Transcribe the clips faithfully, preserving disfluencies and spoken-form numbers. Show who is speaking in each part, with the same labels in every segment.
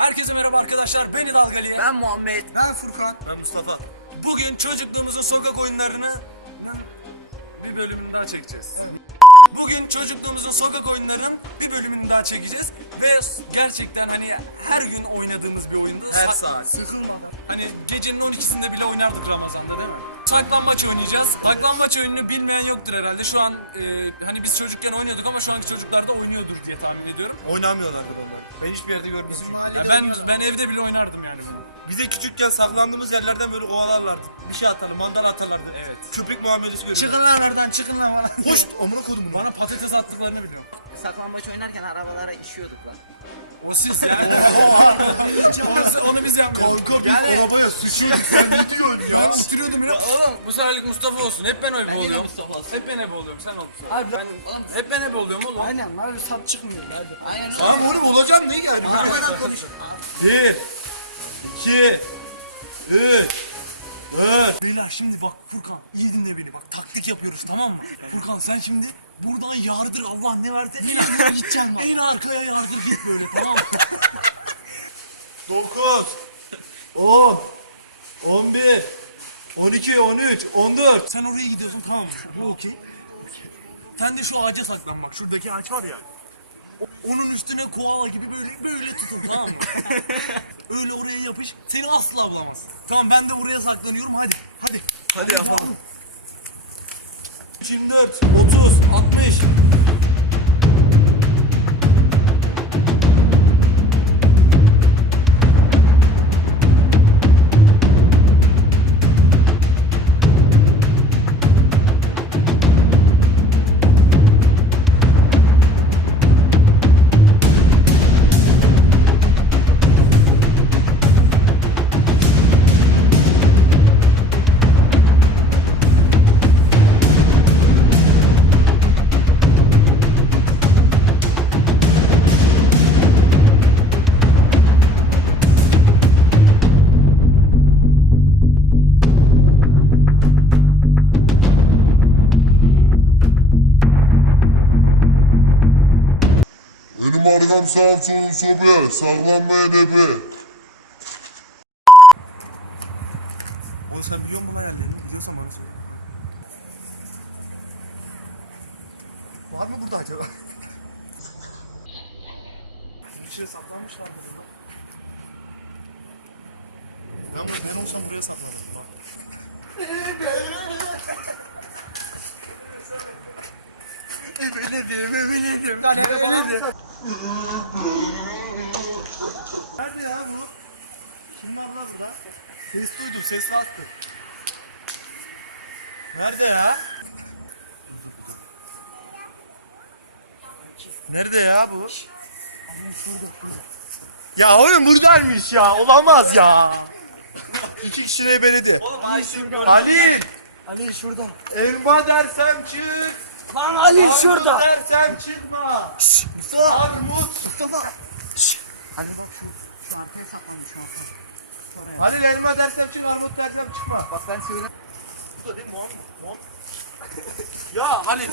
Speaker 1: Herkese merhaba arkadaşlar, ben Dalgalı.
Speaker 2: Ben Muhammed.
Speaker 3: Ben Furkan.
Speaker 4: Ben Mustafa.
Speaker 1: Bugün çocukluğumuzun sokak oyunlarını bir bölümünü daha çekeceğiz. Bugün çocukluğumuzun sokak oyunlarının bir bölümünü daha çekeceğiz. Ve gerçekten hani her gün oynadığımız bir oyundu.
Speaker 4: Her
Speaker 1: Sak-
Speaker 4: saat.
Speaker 1: Sıkılmadan. Hani gecenin on ikisinde bile oynardık Ramazan'da değil mi? Saklambaç oynayacağız. Saklambaç oyununu bilmeyen yoktur herhalde. Şu an e, hani biz çocukken oynuyorduk ama şu anki çocuklar da oynuyordur diye tahmin ediyorum.
Speaker 4: Oynamıyorlardı onlar. Ben hiçbir yerde görmedim çünkü.
Speaker 1: Ya ben ben evde bile oynardım yani.
Speaker 4: Bize küçükken saklandığımız yerlerden böyle kovalarlardı. Bir şey atarlar, mandal atarlardı.
Speaker 1: Evet.
Speaker 4: Köpek muamelesi görüyorlar.
Speaker 1: Çıkın lan oradan, çıkın lan bana.
Speaker 4: Hoş! Amına kodum bunu.
Speaker 1: Bana patates attıklarını biliyorum.
Speaker 2: Saklambaç oynarken arabalara işiyorduk lan.
Speaker 1: O siz ya. onu, onu biz yapmıyorduk.
Speaker 4: Kanka biz
Speaker 1: Yani-
Speaker 4: arabaya sıçıyorduk. Sen ne diyorsun ya?
Speaker 1: Ben oturuyordum ya. Oğlum bu seferlik Mustafa olsun. Hep ben öyle oluyorum. Mustafa olsun. Hep ben ebe oluyorum. Sen ol.
Speaker 3: Abi
Speaker 1: Ben, hep ben ebe oluyorum oğlum.
Speaker 3: Aynen lan sap çıkmıyor. Hadi.
Speaker 2: Aynen öyle.
Speaker 4: Tamam oğlum olacağım niye yani?
Speaker 2: Arabadan konuş.
Speaker 4: Bir, iki, üç, dört.
Speaker 1: Beyler şimdi bak Furkan iyi dinle beni bak taktik yapıyoruz tamam mı? Furkan sen şimdi buradan yardır Allah ne verdi en arkaya gideceksin en arkaya yardır git böyle tamam mı?
Speaker 4: Dokuz, on, on bir, on iki, on üç, on dört.
Speaker 1: Sen oraya gidiyorsun tamam mı? Bu okey. Sen de şu ağaca saklan bak şuradaki ağaç var ya. O- Onun üstüne koala gibi böyle böyle tutun tamam mı? Öyle oraya yapış seni asla bulamaz. Tamam ben de oraya saklanıyorum hadi hadi.
Speaker 4: Hadi yapalım. yirmi dört, otuz, altmış.
Speaker 5: Benim arkam sağ solum sobe, saklanmaya nebe.
Speaker 4: Oğlum sen biliyor musun lan herhalde? Biliyorsan bana söyle. Var mı burada acaba? Bir şey saklanmışlar mı? Ben bak ben olsam buraya saklanırım. Ebeledim, ebeledim. Nerede falan mı sak- Nerede ya bu? Kim var lan burada? Ses duydum, ses attı. Nerede ya? Nerede ya bu? Ya oğlum buradaymış ya, olamaz ya. İki kişiyi ebeledi.
Speaker 2: Oğlum Ayşe
Speaker 4: Halil!
Speaker 3: Ali şurada.
Speaker 4: Elma dersem çık.
Speaker 3: Lan Ali
Speaker 4: Armut
Speaker 3: şurada.
Speaker 4: dersem çıkma.
Speaker 3: Şşş.
Speaker 4: Armut.
Speaker 3: Mustafa. Şşş. Ali bak şu, şu arkaya saklanmış şu arkaya.
Speaker 4: Halil elma dersem çık, armut dersem çıkma.
Speaker 3: Bak ben söyle.
Speaker 4: Burada değil mi? Muhammed? Muhammed. Ya Halil.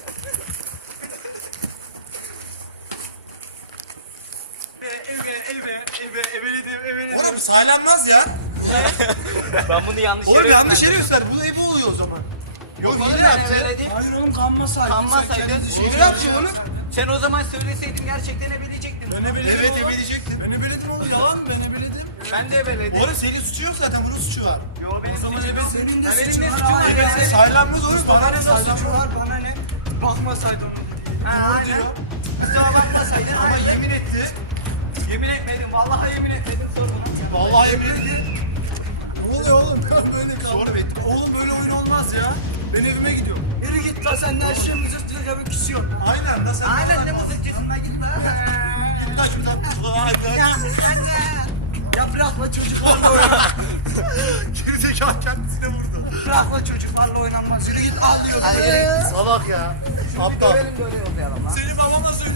Speaker 4: Eve, eve, eve, eveledim, eveledim. Oğlum saylanmaz ya.
Speaker 2: Ben bunu yanlış
Speaker 4: Oğlum yanlış yere göster. Bu evi oluyor o zaman. Yok
Speaker 2: Bana
Speaker 4: yine
Speaker 2: ne
Speaker 4: yaptı.
Speaker 2: söyledin?
Speaker 3: Hayır oğlum kanmasaydın.
Speaker 2: Kanmasaydın.
Speaker 4: Ne yapacak oğlum?
Speaker 2: Sen o zaman söyleseydin gerçekten ebilecektin.
Speaker 1: Ben ebeledim
Speaker 4: Evet
Speaker 1: oğlum.
Speaker 4: ebeleyecektin.
Speaker 1: Ben ebeledim oğlum yalan mı ben ebeledim.
Speaker 2: Ben de ebeledim.
Speaker 4: Oğlum senin suçu yok zaten. Bunun suçu var.
Speaker 2: Yo benim suçum
Speaker 1: ebe
Speaker 2: yok.
Speaker 3: senin de
Speaker 2: Ya benim
Speaker 3: suçun
Speaker 2: ne
Speaker 3: var,
Speaker 2: suçum var?
Speaker 3: hayır,
Speaker 2: Ben
Speaker 3: hayır.
Speaker 2: de-
Speaker 4: Saylanmaz oğlum. Bana ne
Speaker 3: Bana
Speaker 4: suçu?
Speaker 3: var bana ne? Bakmasaydın.
Speaker 2: Ha aynen. Kusura bakmasaydın.
Speaker 4: Ama yemin etti.
Speaker 2: Yemin etmedim. Vallahi yemin etmedim. Sor bana.
Speaker 4: Vallahi yemin etti.
Speaker 1: Ne oluyor oğlum ben böyle kaldım.
Speaker 4: Sonra bekle.
Speaker 1: Oğlum böyle oyun olmaz ya. Ben evime gidiyorum.
Speaker 3: Yürü git lan sen de aşığımızı sıcak bir küsüyorsun.
Speaker 4: Aynen da sen.
Speaker 2: Aynen ne mızıkçısın lan git lan.
Speaker 4: Git lan şuradan.
Speaker 3: Ya sen de. Ya bırakma çocuklarla oyna.
Speaker 4: Gerizekalı kendisine vurdu.
Speaker 3: Bırakma çocuklarla oynanmaz. Yürü git al diyor.
Speaker 4: Salak ya. Aptal.
Speaker 2: Dövelim böyle yollayalım lan.
Speaker 1: Senin babama söyle.